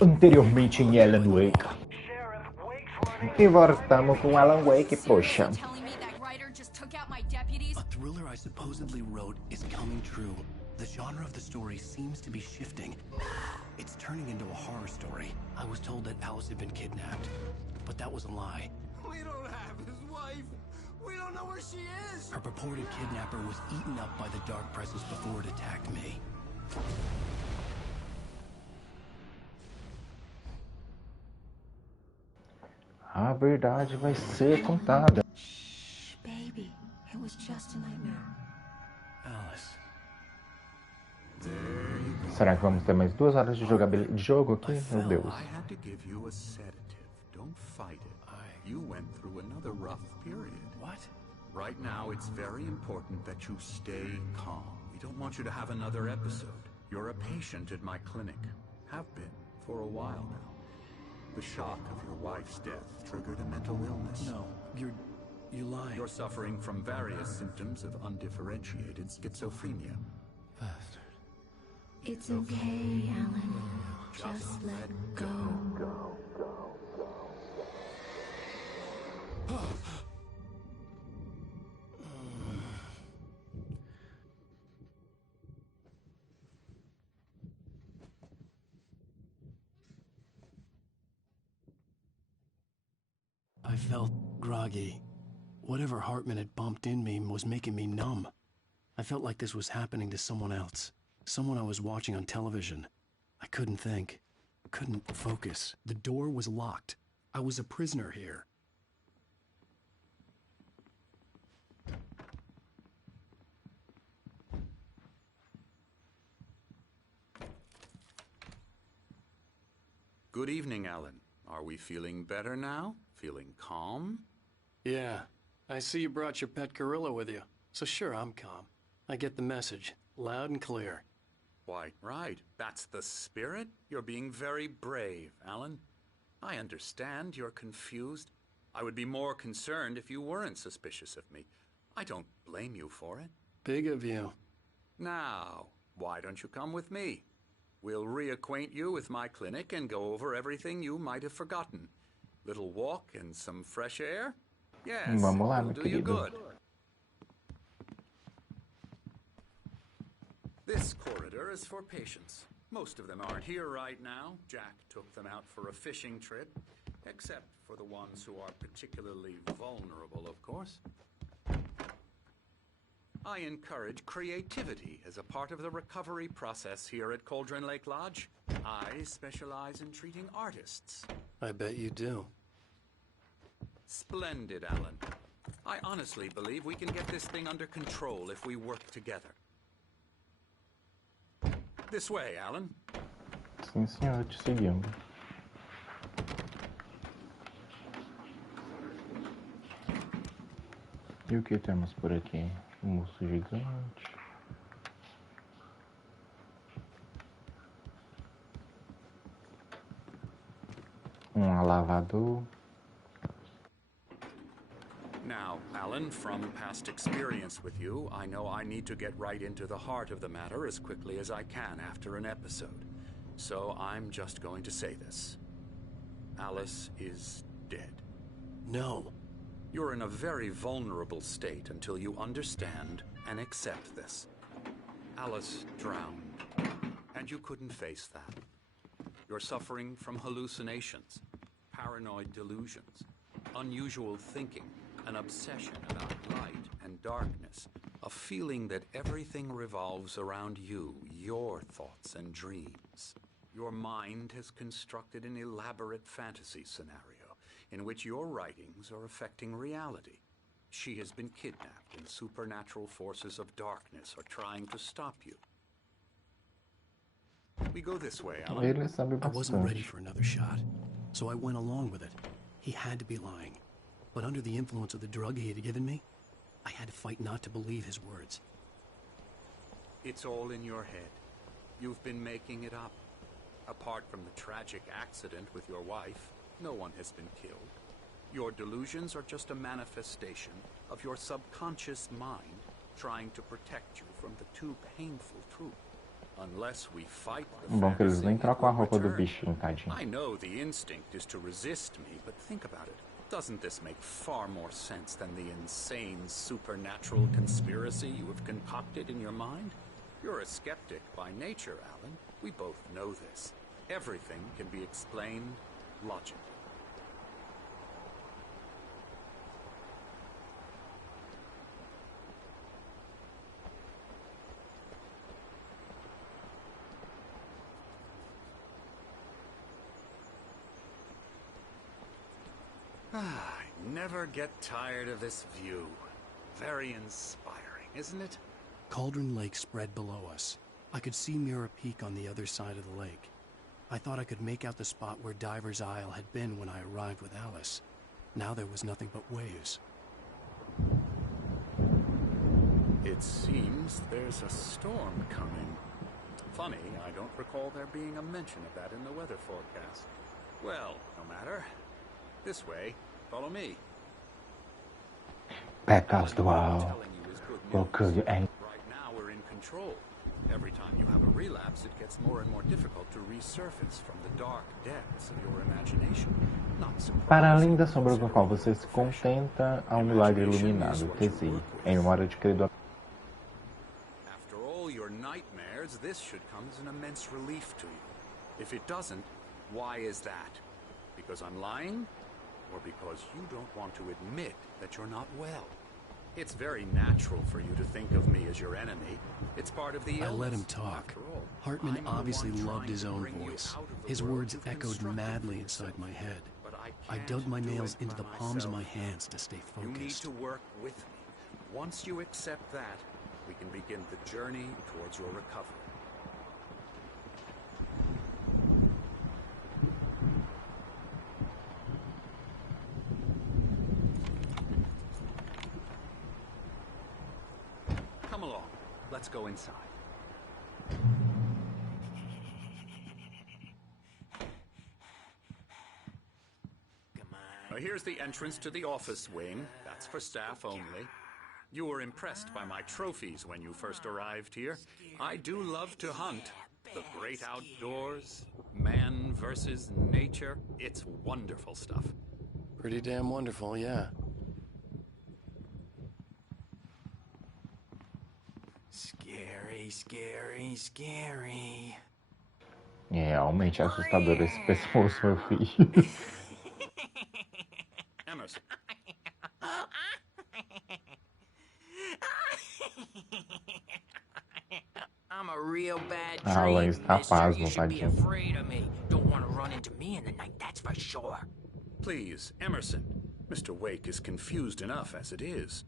Anteriormente em Alan Wake. E voltamos com Alan Wake, poxa. A thriller I supposedly wrote is coming true. The genre of the story seems to be shifting. It's turning into a horror story. I was told that Alice had been kidnapped, but that was a lie. We don't have his wife. We don't know where she is. Her purported kidnapper was eaten up by the dark presence before it attacked me. A verdade vai ser contada. Shh, baby. It was just a nightmare. Alice. Será que vamos ter mais 2 horas de jogo aqui? Meu Deus. I had to give you a sedative. Don't fight it. You went through another rough period. What? Right now, it's very important that you stay calm. We don't want you to have another episode. You're a patient at my clinic. Have been for a while now. The shock of your wife's death triggered a mental illness. No, you're lying. You're suffering from various symptoms of undifferentiated schizophrenia. Bastard. It's okay, Alan. Just let go. I felt groggy. Whatever Hartman had bumped in me was making me numb. I felt like this was happening to someone else. Someone I was watching on television. I couldn't think. Couldn't focus. The door was locked. I was a prisoner here. Good evening, Alan. Are we feeling better now? Feeling calm? Yeah. I see you brought your pet gorilla with you. So sure, I'm calm. I get the message. Loud and clear. Why, right. That's the spirit. You're being very brave, Alan. I understand you're confused. I would be more concerned if you weren't suspicious of me. I don't blame you for it. Big of you. Now, why don't you come with me? We'll reacquaint you with my clinic and go over everything you might have forgotten. Little walk and some fresh air? Yes, Vamos lá, it'll meu do you querido. good. This corridor is for patients. Most of them aren't here right now. Jack took them out for a fishing trip, except for the ones who are particularly vulnerable, of course. I encourage creativity as a part of the recovery process here at Cauldron Lake Lodge. I specialize in treating artists. I bet you do. Splendid, Alan. I honestly believe we can get this thing under control if we work together. This way, Alan. Sim, senhor, te seguindo. E o que temos por aqui? Um urso gigante. Um lavador. Now, Alan, from past experience with you, I know I need to get right into the heart of the matter as quickly as I can after an episode. So I'm just going to say this. Alice is dead. No. You're in a very vulnerable state until you understand and accept this. Alice drowned, and you couldn't face that. You're suffering from hallucinations, paranoid delusions, unusual thinking, an obsession about light and darkness, a feeling that everything revolves around you, your thoughts and dreams. Your mind has constructed an elaborate fantasy scenario in which your writings are affecting reality. She has been kidnapped, and supernatural forces of darkness are trying to stop you. We go this way, Alan. Ele sabe I wasn't ready bastante. for another shot, so I went along with it. He had to be lying. But under the influence of the drug he had given me, I had to fight not to believe his words. It's all in your head. You've been making it up. Apart from the tragic accident with your wife, no one has been killed. Your delusions are just a manifestation of your subconscious mind trying to protect you from the too painful truth. Unless we fight the Bom que eles nem fantasy, it trocam a will roupa do return. bichinho, tadinho. I know the instinct is to resist me, but think about it. Doesn't this make far more sense than the insane supernatural conspiracy you have concocted in your mind? You're a skeptic by nature, Alan. We both know this. Everything can be explained logically. I never get tired of this view. Very inspiring, isn't it? Cauldron Lake spread below us. I could see Mirror Peak on the other side of the lake. I thought I could make out the spot where Diver's Isle had been when I arrived with Alice. Now there was nothing but waves. It seems there's a storm coming. Funny, I don't recall there being a mention of that in the weather forecast. Well, no matter. This way. Follow me. Pecas do Al. Telling you is good Will news. kill you and Right now we're in control. Every time you have a relapse, it gets more and more difficult to resurface from the dark depths of your imagination. Not surprising. para além da sombra com a qual você se contenta, há um milagre iluminado, Tesei, em memória de querido. After all your nightmares, this should come as an immense relief to you. If it doesn't, why is that? Because I'm lying? Or because you don't want to admit that you're not well? It's very natural for you to think of me as your enemy. It's part of the illness. I let him talk. After all, Hartman I'm the obviously one loved trying his to own bring you voice. out of the His world words you've echoed constructed madly for inside yourself. my head. But I can't dug my do nails it into the by palms of my myself. hands to stay You need focused. to work with me. Once you accept that, we can begin the journey towards your recovery. Come along. Let's go inside. Now here's the entrance to the office wing. That's for staff only. You were impressed by my trophies when you first arrived here. I do love to hunt. The great outdoors, man versus nature. It's wonderful stuff. Pretty damn wonderful, yeah. Scary, scary, scary. É realmente assustador esse pescoço, meu filho. Emerson, I'm a real bad Alan dream, está mister. pasmo, You should be tadinho. afraid of me. Don't want to run into me in the night, that's for sure. please, Emerson. Mr. Wake is confused enough as it is.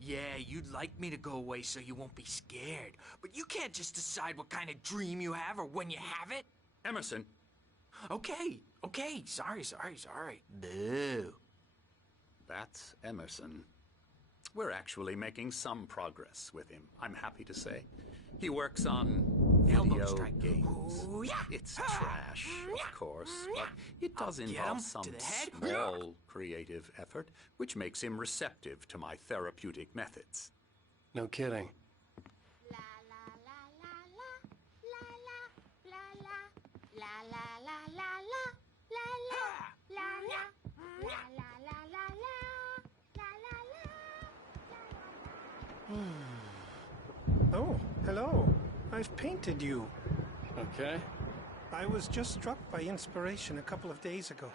Yeah, you'd like me to go away so you won't be scared. But you can't just decide what kind of dream you have or when you have it. Emerson, Okay. Sorry. Boo. that's Emerson. We're actually making some progress with him, I'm happy to say. He works on Elbow video strike. games. Ooh, yeah. It's trash, of course, but it does Get involve him some to the head. small creative effort, which makes him receptive to my therapeutic methods. No kidding. Oh, hello. I've painted you. Okay. I was just struck by inspiration a couple of days ago.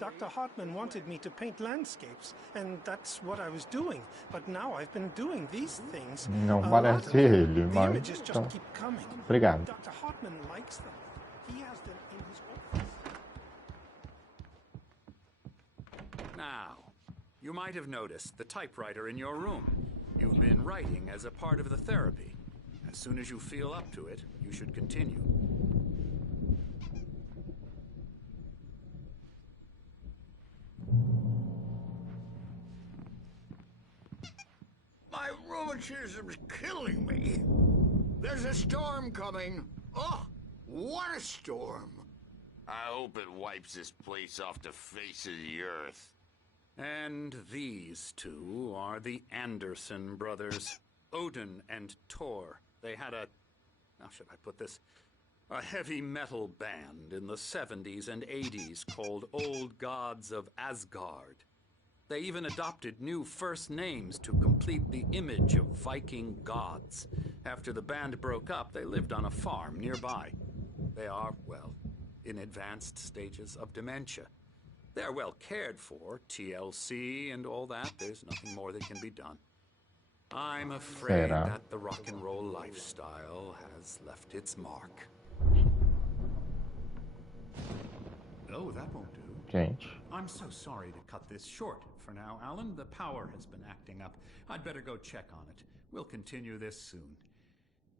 Dr. Hartman wanted me to paint landscapes, and that's what I was doing. But now I've been doing these things. Não a lot parece of them. ele, The mas images just então, keep coming. obrigado. Dr. Hartman likes them. He has them in his office. Now, you might have noticed the typewriter in your room. You've been writing as a part of the therapy. As soon as you feel up to it, you should continue. My rheumatism's killing me. There's a storm coming. Oh, what a storm. I hope it wipes this place off the face of the earth. And these two are the Anderson brothers, Odin and Tor. They had a how should I put this? A heavy metal band in the 70s and 80s called Old Gods of Asgard. They even adopted new first names to complete the image of Viking gods. After the band broke up, they lived on a farm nearby. They are, well, in advanced stages of dementia. They're well cared for, TLC and all that. There's nothing more that can be done. I'm afraid that the rock and roll lifestyle has left its mark. Oh, that won't do. Gente. I'm so sorry to cut this short for now, Alan. The power has been acting up. I'd better go check on it. We'll continue this soon.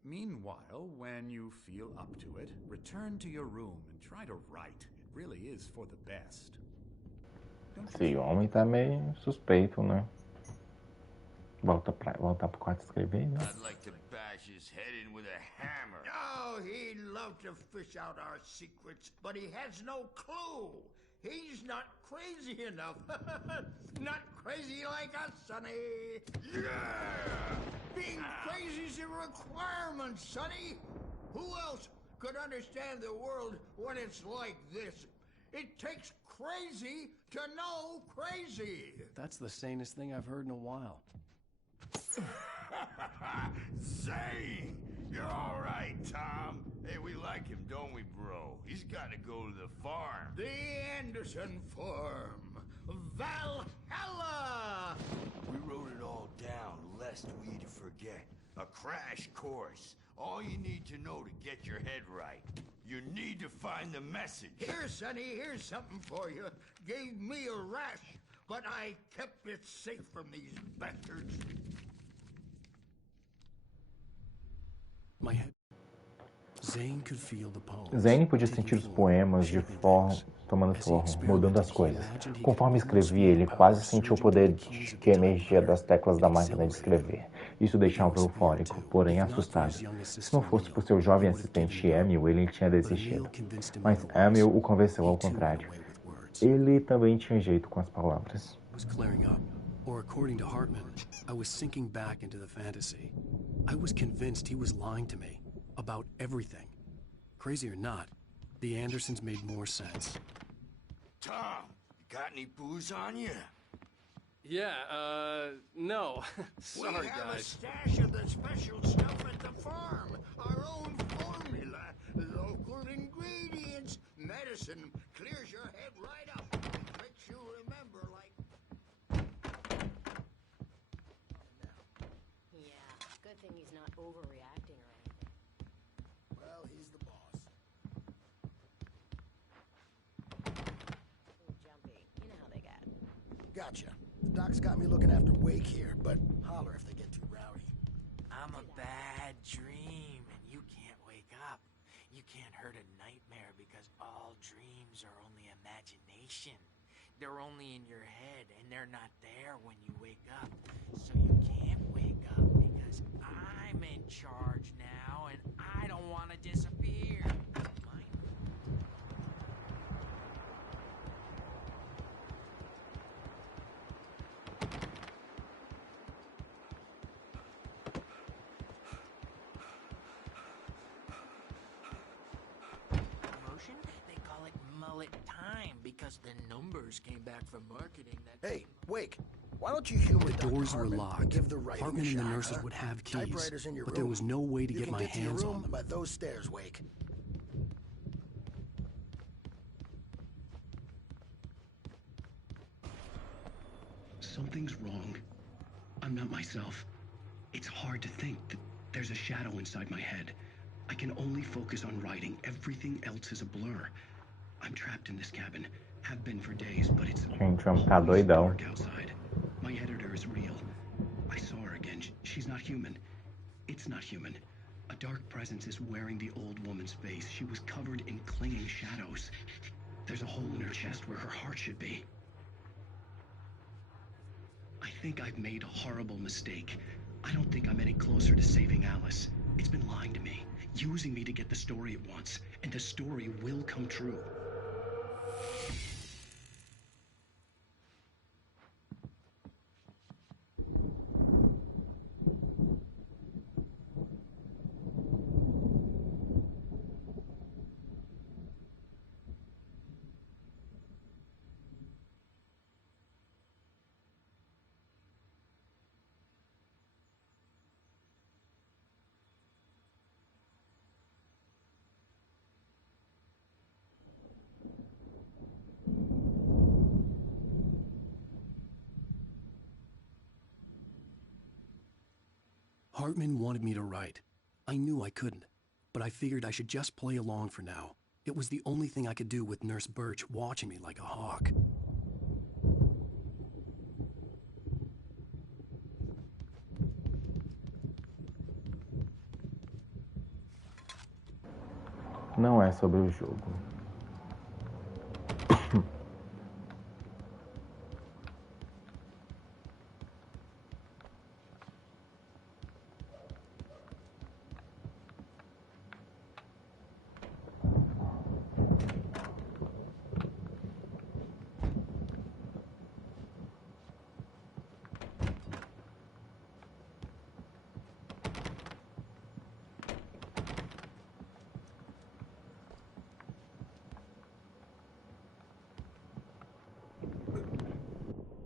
Meanwhile, when you feel up to it, return to your room and try to write. It really is for the best. Esse homem tá meio suspeito, né? Voltar pro quarto escrever, né? I'd like to bash his head in with a hammer. Oh, he'd love to fish out our secrets, but he has no clue. He's not crazy enough. Not crazy like us, Sonny. Yeah! Being crazy's a requirement, Sonny. Who else could understand the world when it's like this? It takes crazy to know crazy. That's the sanest thing I've heard in a while. Zane! You're all right, Tom. Hey, we like him, don't we, bro? He's got to go to the farm. The Anderson Farm. Valhalla! We wrote it all down, lest we forget. A crash course. All you need to know to get your head right. You need to find the message. Here, Sonny, here's something for you. Gave me a rash, but I kept it safe from these bastards. My head. Zane could feel the poems. Zane podia sentir os poemas de forma tomando forma, mudando as coisas. Conforme escrevia, ele quase sentiu o poder de energia das teclas da máquina de escrever. Isso deixava eufórico, porém assustado. Se não fosse por seu jovem assistente Emil, ele tinha desistido. Mas Emil o convenceu ao contrário. Ele também tinha jeito com as palavras. Or according to Hartman, I was sinking back into the fantasy. I was convinced he was lying to me about everything. Crazy or not, the Andersons made more sense. Tom, you got any booze on you? Yeah, no. Sorry, we have guys. a stash of the special stuff at the farm. Our own formula, local ingredients, medicine. Clears your head right up. Makes you remember like... Yeah, good thing he's not overreacting or anything. Well, he's the boss. Ooh, jumpy. You know how they get. Gotcha. The doc's got me looking after Wake here, but holler if they get too rowdy. I'm a bad dream, and you can't wake up. You can't hurt a nightmare because all dreams are only imagination. They're only in your head, and they're not there when you wake up. So you can't wake up because I'm in charge now, and I don't want to disappear. They call it mullet time because the numbers came back from marketing that. Hey, Wake, why don't you humor The doors were locked. Give the writing Hartman a and the shot, nurses huh? would have keys, Typewriters in your but there room. was no way to You get can my get to your hands room on them. by those stairs, Wake. Something's wrong. I'm not myself. It's hard to think that there's a shadow inside my head. I can only focus on writing. Everything else is a blur. I'm trapped in this cabin. Have been for days, but it's Gente, o homem tá doidão. dark outside. My editor is real. I saw her again. She's not human. It's not human. A dark presence is wearing the old woman's face. She was covered in clinging shadows. There's a hole in her chest where her heart should be. I think I've made a horrible mistake. I don't think I'm any closer to saving Alice. It's been lying to me, using me to get the story it wants, and the story will come true. Hartman wanted me to write. I knew I couldn't, but I figured I should just play along for now. It was the only thing I could do with Nurse Birch watching me like a hawk. Não é sobre o jogo.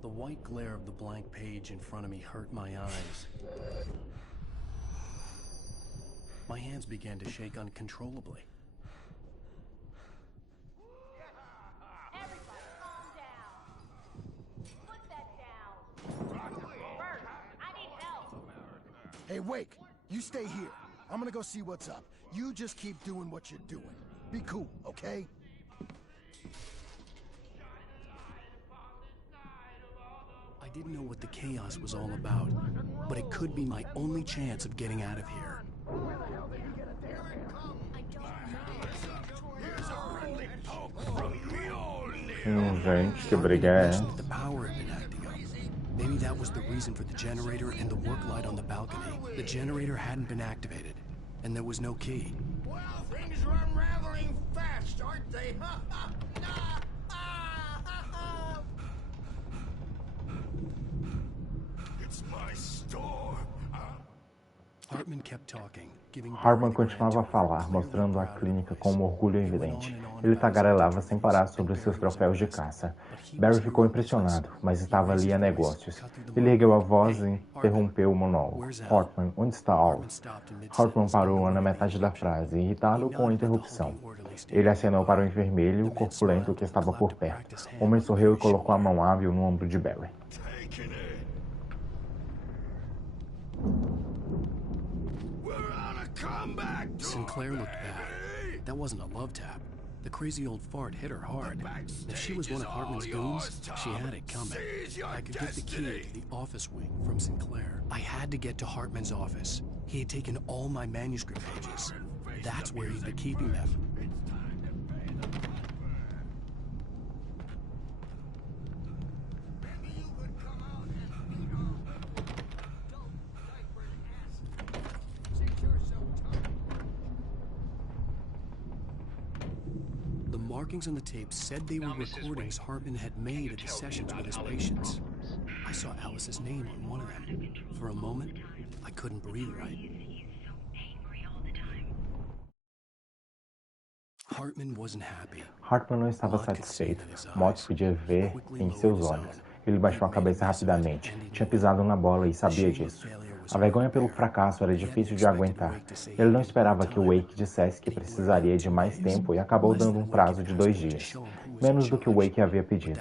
The white glare of the blank page in front of me hurt my eyes. My hands began to shake uncontrollably. Everybody calm down. Put that down. Bert, I need help. Hey, Wake, you stay here. I'm gonna go see what's up. You just keep doing what you're doing. Be cool, okay? I didn't know what the chaos was all about, but it could be my only chance of getting out of here. Gente, que briga é essa? The power had been acting up. Maybe that was the reason for the generator and the work light on the balcony. The generator hadn't been activated, and there was no key. Well, things are unraveling fast, aren't they? It's my store. Hartman kept talking, giving Hartman continuava a falar, mostrando a clínica com um orgulho evidente. Ele tagarelava sem parar sobre seus troféus de caça. Barry ficou impressionado, mas estava ali a negócios. Ele ergueu a voz e interrompeu o monólogo. Hartman, onde está Al? Hartman parou na metade da frase, irritado com a interrupção. Ele acenou para o enfermeiro corpulento que estava por perto. O homem sorriu e colocou a mão hábil no ombro de Barry. Sinclair looked bad. That wasn't a love tap. The crazy old fart hit her hard. If she was one of Hartman's goons, she had it coming. I could get the key to the office wing from Sinclair. I had to get to Hartman's office. He had taken all my manuscript pages. That's where he'd be keeping them. Markings on the tape said they were recordings Hartman had made at the sessions with his patients. I saw Alice's name on one of them. For a moment, I couldn't breathe right. Hartman wasn't happy. Hartman não estava satisfeito. Mott podia ver em seus olhos. Ele baixou a cabeça rapidamente. Tinha pisado na bola e sabia disso. A vergonha pelo fracasso era difícil de aguentar. Ele não esperava que o Wake dissesse que precisaria de mais tempo e acabou dando um prazo de 2 dias. Menos do que o Wake havia pedido,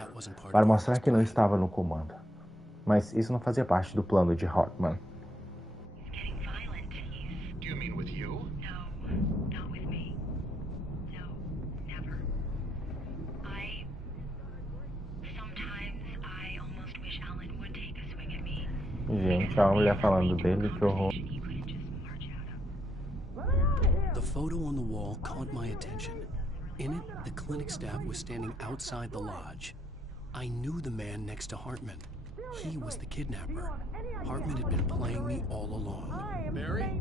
para mostrar que não estava no comando. Mas isso não fazia parte do plano de Hartman. Gente, a mulher falando dele, que horror. The photo on the wall caught my attention. In it, the clinic staff was standing outside the lodge. I knew the man next to Hartman. He was the kidnapper. Hartman had been playing me all along. Barry?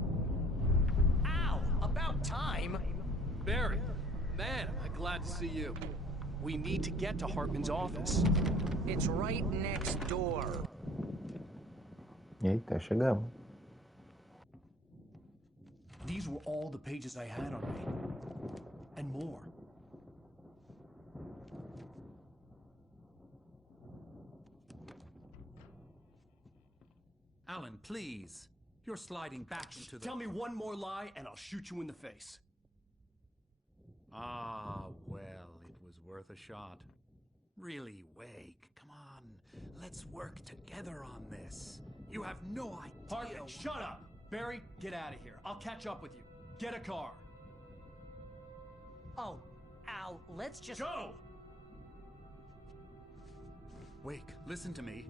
Ow! About time! Barry, man, am I glad to see you. We need to get to Hartman's office. It's right next door. Eita, chegamos. These were all the pages I had on me. And more. Alan, please. You're sliding back into the... Tell me one more lie and I'll shoot you in the face. Ah, well, it was worth a shot. Really, Wake, come on. Let's work together on this. You have no idea... Hartman, shut up! Barry, get out of here. I'll catch up with you. Get a car. Oh, Al, let's just... Go! Wake, listen to me.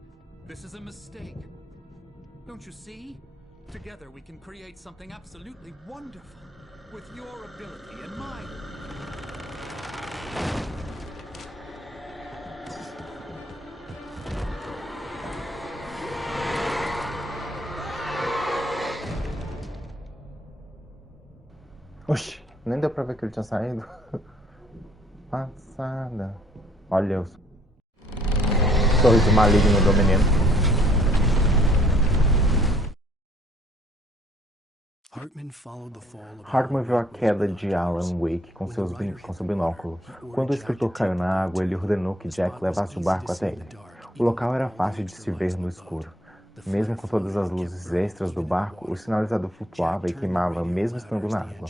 This is a mistake. Don't you see? Together we can create something absolutely wonderful. With your ability and mine. Oxi, nem deu pra ver que ele tinha saído. Passada. Olha o sorriso maligno do menino. Hartman viu a queda de Alan Wake com seu binóculo. Quando o escritor caiu na água, ele ordenou que Jack levasse o barco até ele. O local era fácil de se ver no escuro. Mesmo com todas as luzes extras do barco, o sinalizador flutuava e queimava mesmo estando na água.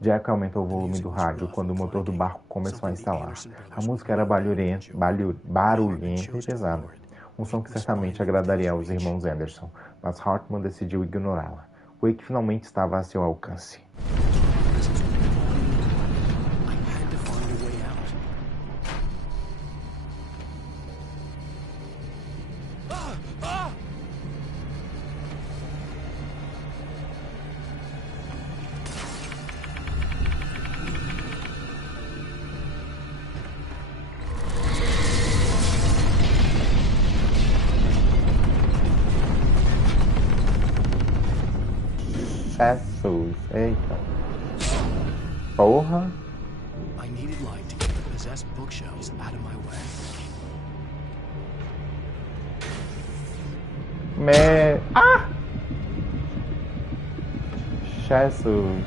Jack aumentou o volume do rádio quando o motor do barco começou a instalar. A música era barulhenta e pesada. Um som que certamente agradaria aos irmãos Anderson, mas Hartman decidiu ignorá-la. Wake finalmente estava a seu alcance. Jesus, eita. Porra. I needed light to get the possessed bookshelves out of my way. Ah! Jesus.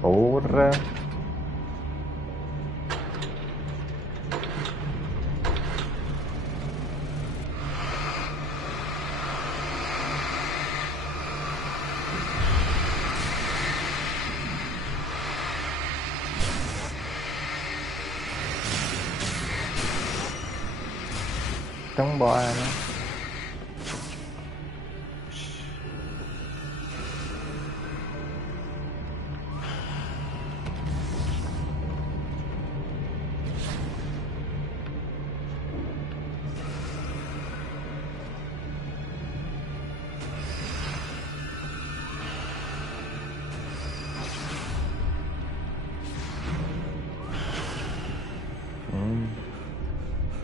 Porra. Então bora, né?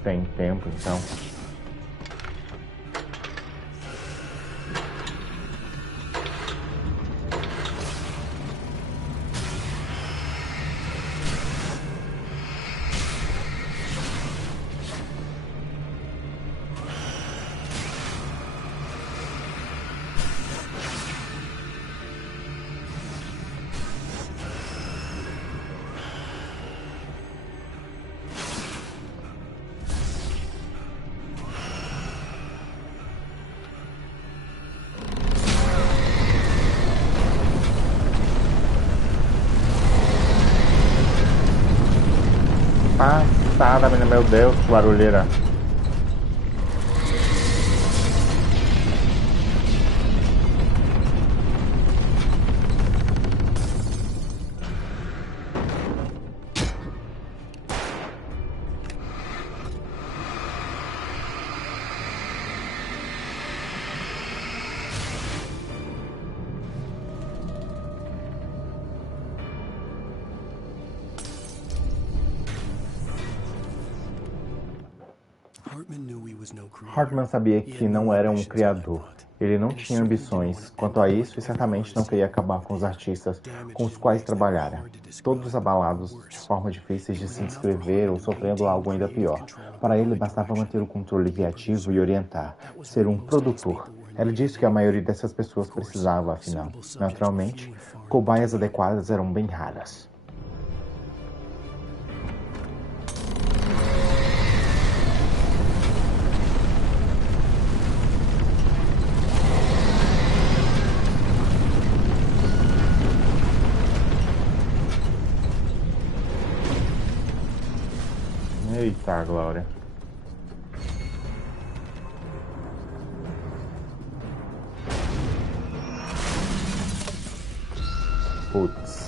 Tem tempo, então. Passada, menina, meu Deus, que barulheira. Hartman sabia que não era um criador. Ele não tinha ambições quanto a isso e certamente não queria acabar com os artistas com os quais trabalhara. Todos abalados, de forma difíceis de se descrever ou sofrendo algo ainda pior. Para ele bastava manter o controle criativo e orientar, ser um produtor. Era disso que a maioria dessas pessoas precisava, afinal. Naturalmente, cobaias adequadas eram bem raras. Eita, Glória. Putz.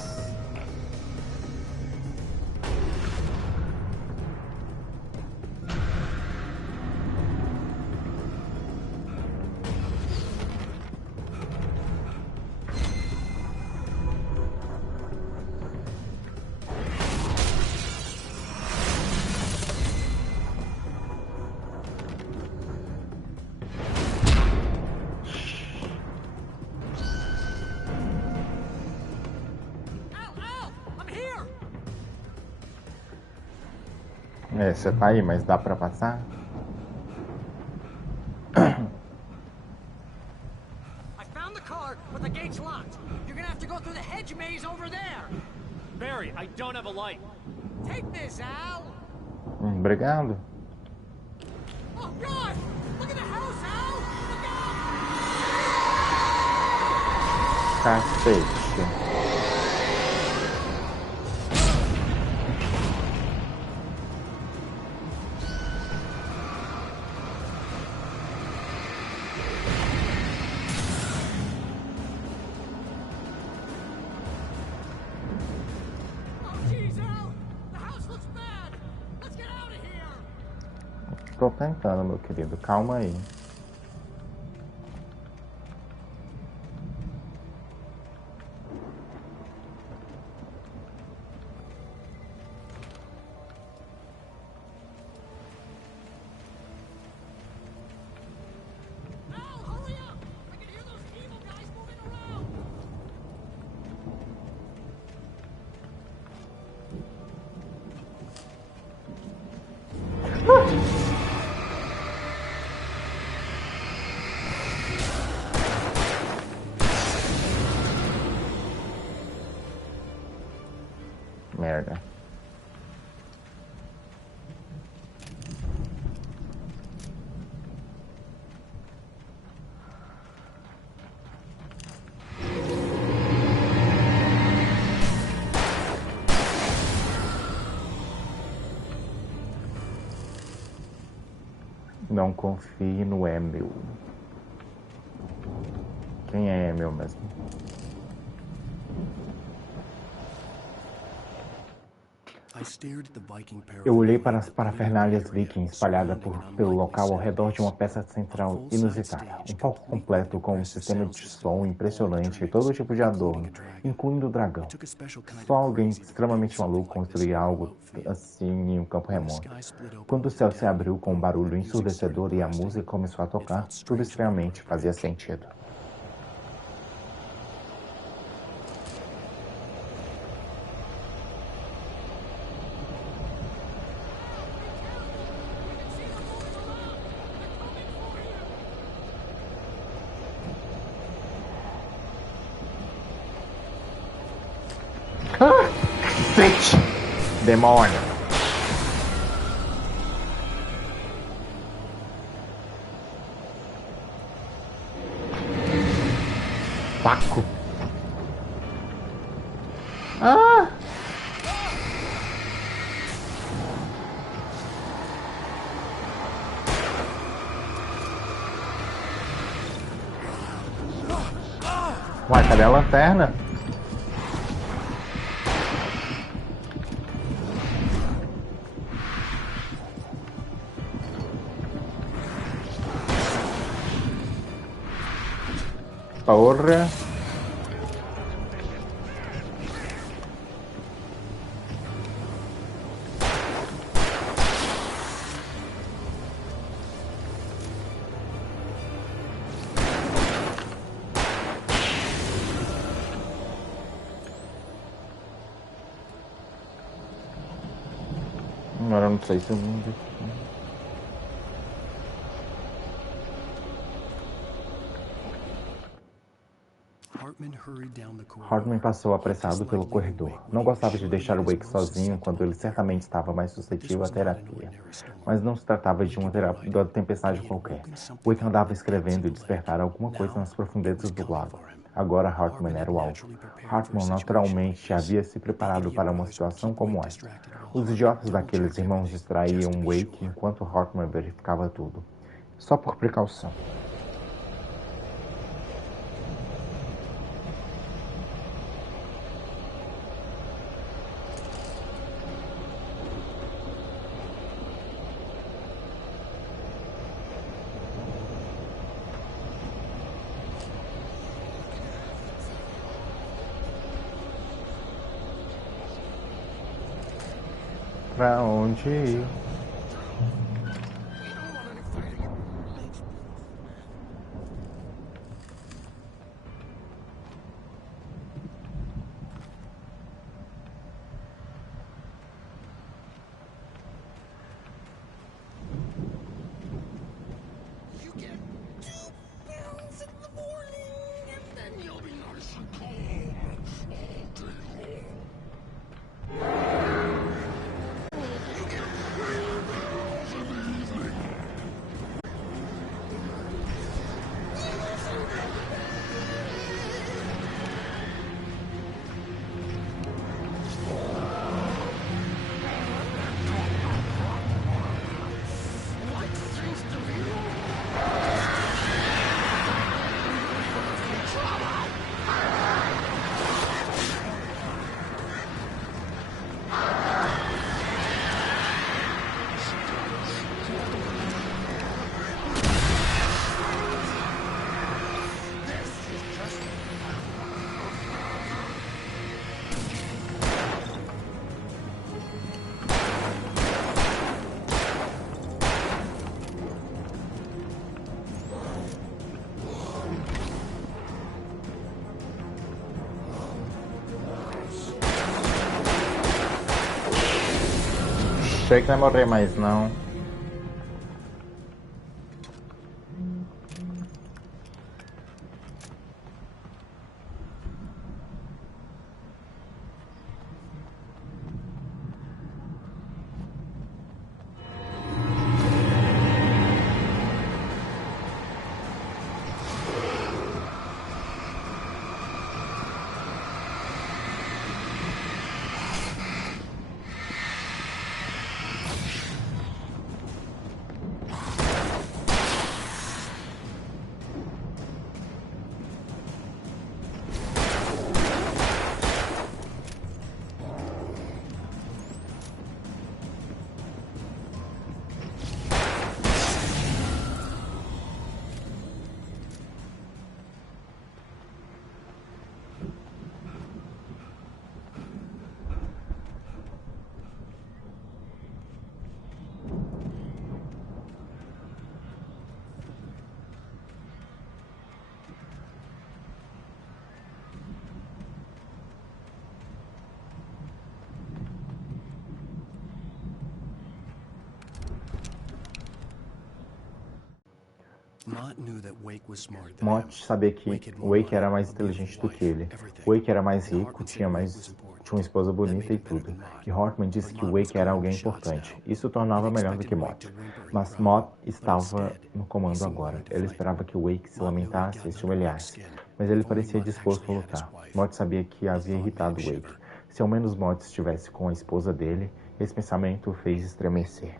É, você tá aí, mas dá pra passar? I found the car, but the gate's locked. You're gonna have to go through the hedge maze over there. Barry, I don't have a light. Take this, Al. Obrigado. Oh God! Look at the house, Al. Look out! Cacete. Tô tentando, meu querido. Calma aí. Merda. Não confie no Emil. Quem é Emil mesmo? Eu olhei para as parafernálias vikings espalhadas pelo local ao redor de uma peça central inusitada. Um palco completo com um sistema de som impressionante e todo tipo de adorno, incluindo o dragão. Só alguém extremamente maluco construía algo assim em um campo remoto. Quando o céu se abriu com um barulho ensurdecedor e a música começou a tocar, tudo estranhamente fazia sentido. Cacete! Demônio! Paco! Ah! Uai, cadê a lanterna? Porra. Agora eu não sei se eu vou ver. Hartman passou apressado pelo corredor. Não gostava de deixar o Wake sozinho quando ele certamente estava mais suscetível à terapia. Mas não se tratava de uma tempestade qualquer. Wake andava escrevendo e despertar alguma coisa nas profundezas do lago. Agora Hartman era o alvo. Hartman naturalmente havia se preparado para uma situação como essa. Os idiotas daqueles irmãos distraíam Wake enquanto Hartman verificava tudo. Só por precaução. Pra onde ir? Achei que não ia morrer mais não. Mott sabia que Wake era mais inteligente do que ele. Wake era mais rico, tinha uma esposa bonita e tudo. E Hartman disse que Wake era alguém importante. Isso o tornava melhor do que Mott. Mas Mott estava no comando agora. Ele esperava que Wake se lamentasse e se humilhasse. Mas ele parecia disposto a lutar. Mott sabia que havia irritado Wake. Se ao menos Mott estivesse com a esposa dele, esse pensamento o fez estremecer.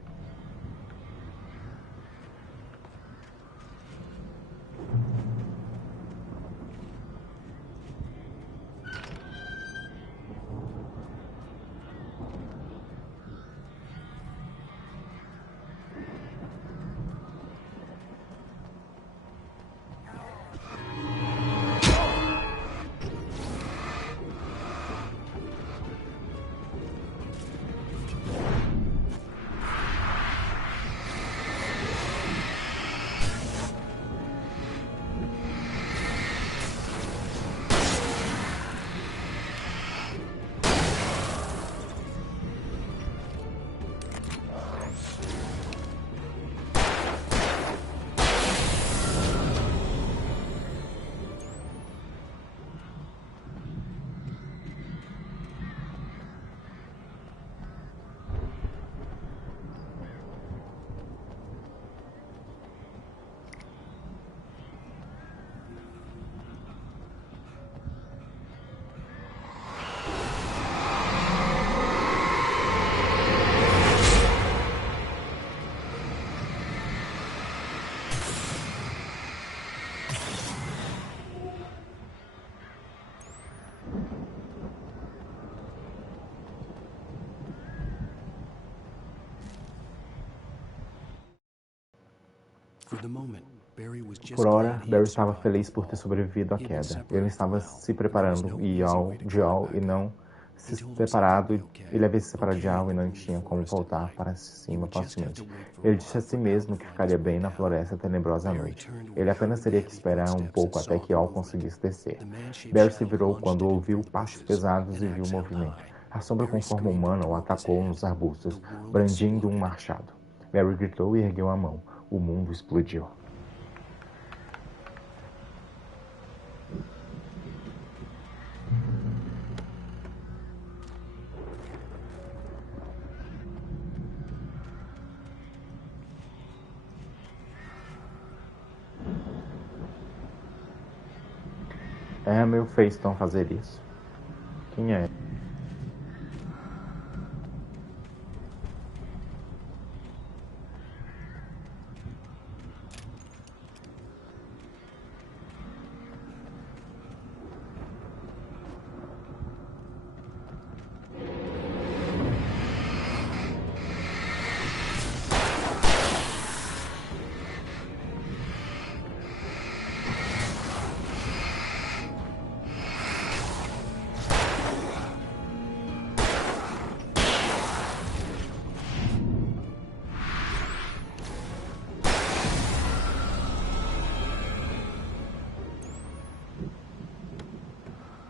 Por hora, Barry estava feliz por ter sobrevivido à queda. Ele estava se preparando de Al e não se separado. Ele havia se separado de Al e não tinha como voltar para cima facilmente. Ele disse a si mesmo que ficaria bem na floresta tenebrosa à noite. Ele apenas teria que esperar um pouco até que Al conseguisse descer. Barry se virou quando ouviu passos pesados e viu o movimento. A sombra com forma humana o atacou nos arbustos, brandindo um machado. Barry gritou e ergueu a mão. O mundo explodiu. É meu Faceton fazer isso. Quem é?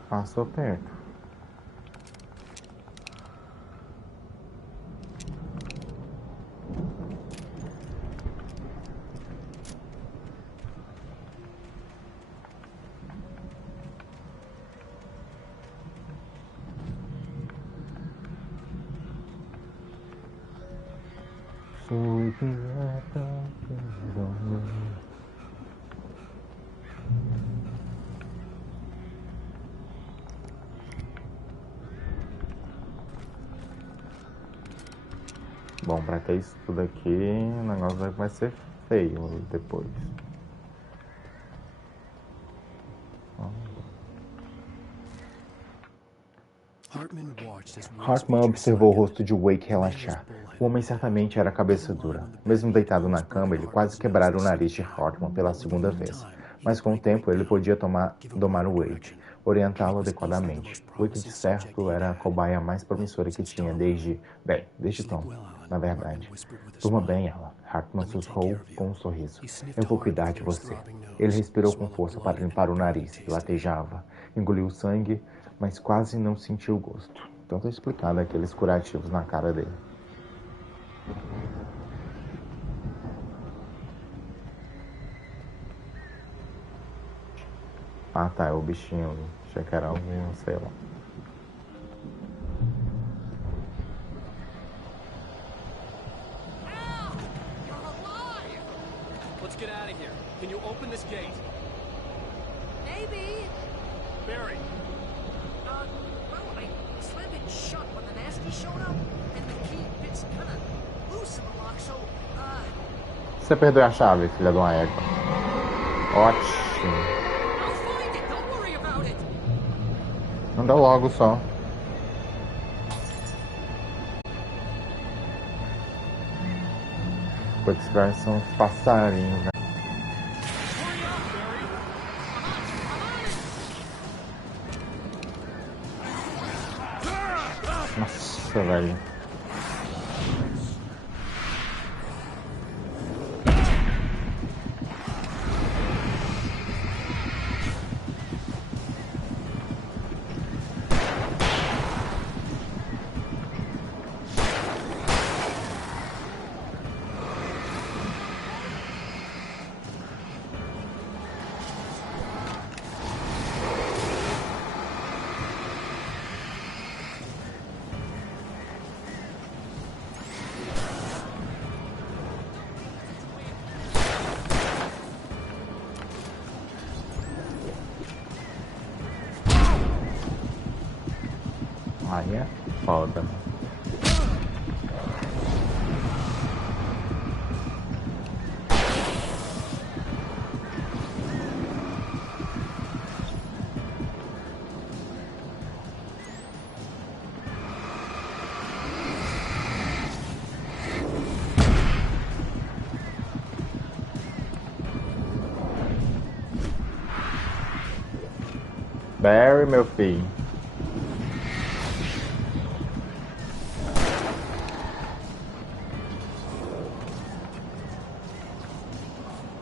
Passou perto. Bom, pra ter isso tudo aqui, o negócio vai ser feio depois. Hartman observou o rosto de Wake relaxar. O homem certamente era cabeça dura. Mesmo deitado na cama, ele quase quebrara o nariz de Hartman pela segunda vez. Mas com o tempo, ele podia domar o Wake, orientá-lo adequadamente. Wake, de certo, era a cobaia mais promissora que tinha desde Tom, na verdade. Durma bem, ela. Hartman sussurrou com um sorriso. Eu vou cuidar de você. Ele respirou com força para limpar o nariz, que latejava. Engoliu o sangue, mas quase não sentiu o gosto. Então tá explicado aqueles curativos na cara dele. Ah tá, é o bichinho ali. Achei que era algum, sei lá. Let's get out of here. Can you open this gate? Maybe. Barry. Well, I slammed it shut when the nasty showed up, and the key fits kind of loose in the lock, so, Você perdeu a chave, filha de uma égua. Ótimo. I'll find it, don't worry about it. Anda logo só. Porque esses caras são uns passarinhos, né? Nossa, velho. Aí é foda. Barry, meu filho.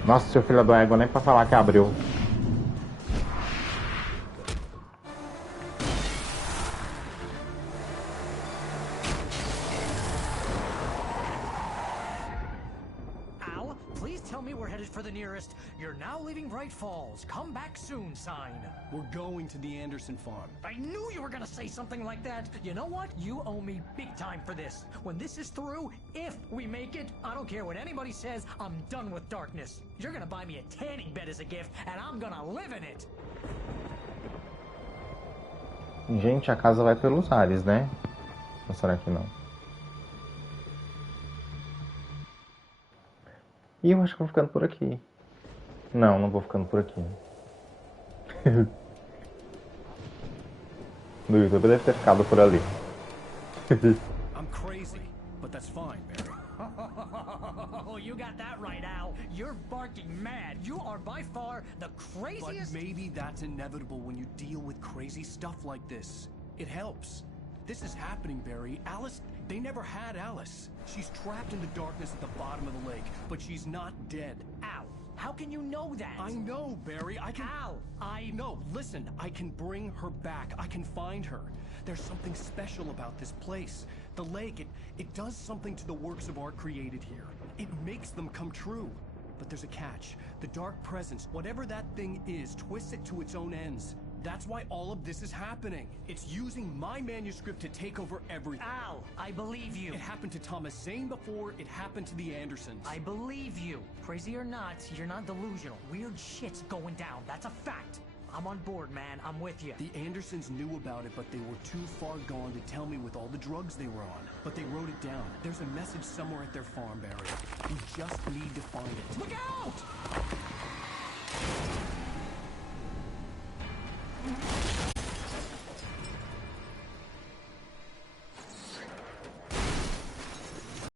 Nossa, seu filho da égua, nem pra falar que abriu. Al, please tell me we're headed for the nearest "You're now leaving Bright Falls. Come back soon" sign. We're going to the Anderson farm. I knew you were gonna say something like that. You know what? You owe me big time for this. When this is through, if we make it, I don't care what anybody says, I'm done with darkness. You're gonna buy me a tanning bed as a gift, and I'm gonna live in it. Gente, a casa vai pelos ares, né? Ou será que não? E eu acho que vou ficando por aqui. Não, não vou ficando por aqui. No YouTube deve ter ficado por ali. I'm crazy, but that's fine, Barry. Oh, you got that right, Al. You're barking mad. You are by far the craziest... But maybe that's inevitable when you deal with crazy stuff like this. It helps. This is happening, Barry. Alice, they never had Alice. She's trapped in the darkness at the bottom of the lake, but she's not dead. Al, how can you know that? I know, Barry. I can... Al, No, listen. I can bring her back. I can find her. There's something special about this place. The lake, it does something to the works of art created here. It makes them come true. But there's a catch. The dark presence, whatever that thing is, twists it to its own ends. That's why all of this is happening. It's using my manuscript to take over everything. Al, I believe you. It happened to Thomas Zane before, it happened to the Andersons. I believe you. Crazy or not, you're not delusional. Weird shit's going down. That's a fact. I'm on board, man. I'm with you. The Andersons knew about it, but they were too far gone to tell me with all the drugs they were on. But they wrote it down. There's a message somewhere at their farm, Barry. We just need to find it. Look out!